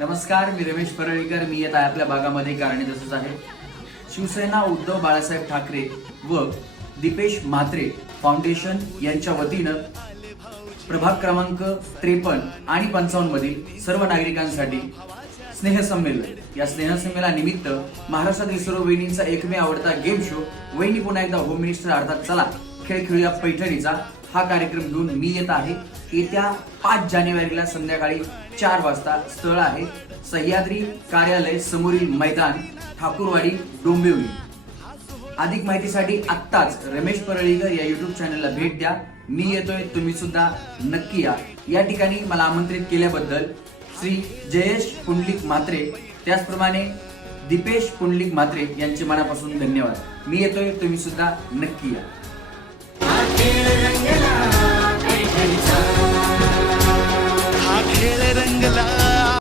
नमस्कार, मी रमेश परळीकर. मी येत आहे आपल्या भागामध्ये कारण तसंच आहे. शिवसेना उद्धव बाळासाहेब ठाकरे व दीपेश म्हात्रे फाउंडेशन यांच्या वतीनं प्रभाग क्रमांक 53 आणि 55 मधील सर्व नागरिकांसाठी स्नेहसंमेलन. या स्नेहसंमेलनानिमित्त महाराष्ट्रातील सर्व वहिनींचा एकमेव आवडता गेम शो वहिनी पुन्हा एकदा होम मिनिस्टर अर्थात चला खेळ खेळूया पैठणीचा हा कार्यक्रम घेऊन मी येत आहे. येत्या 5 जानेवारीला संध्याकाळी 4 वाजता. स्थळ आहे सह्याद्री कार्यालय समोरील मैदान, ठाकूरवाडी, डोंबिवली. अधिक माहितीसाठी आत्ताच रमेश परळीकर या युट्यूब चॅनलला भेट द्या. मी येतोय, तुम्ही सुद्धा नक्की या. या ठिकाणी मला आमंत्रित केल्याबद्दल श्री जयेश पुंडलिक म्हात्रे त्याचप्रमाणे दीपेश पुंडलिक म्हात्रे यांचे मनापासून धन्यवाद. मी येतोय, तुम्ही सुद्धा नक्की या. हा खेळ रंगला